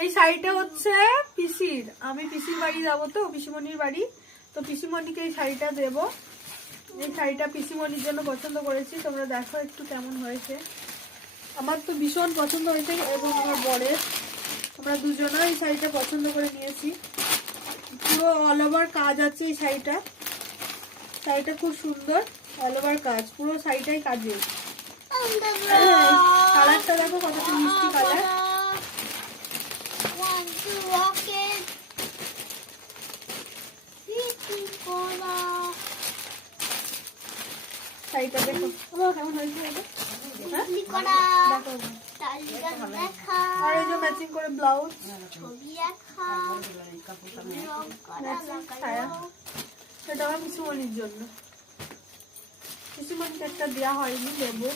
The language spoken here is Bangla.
এই শাড়িটা হচ্ছে পিসির, আমি পিসির বাড়ি যাবো তো, পিসিমণির বাড়ি, তো পিসিমণিকে এই শাড়িটা দেবো। এই শাড়িটা পিসিমণির জন্য পছন্দ করেছি, তোমরা দেখো একটু কেমন হয়েছে। আমার তো ভীষণ পছন্দ হয়েছে এবং আমার বরের, আমরা দুজনে এই শাড়িটা পছন্দ করে নিয়েছি। পুরো অল ওভার কাজ আছে এই শাড়িটা, শাড়িটা খুব সুন্দর, অল ওভার কাজ, পুরো শাড়িটাই কাজের। কালারটা দেখো কতটা মিষ্টি কালার। শাড়িটা দেখো কেমন হয়েছে এটা, আর এই যে ম্যাচিং করে ব্লাউজ, সেটা আমার পিসিমণির জন্য, পিসিমণিকে একটা দেওয়া হয়নি, দেবো।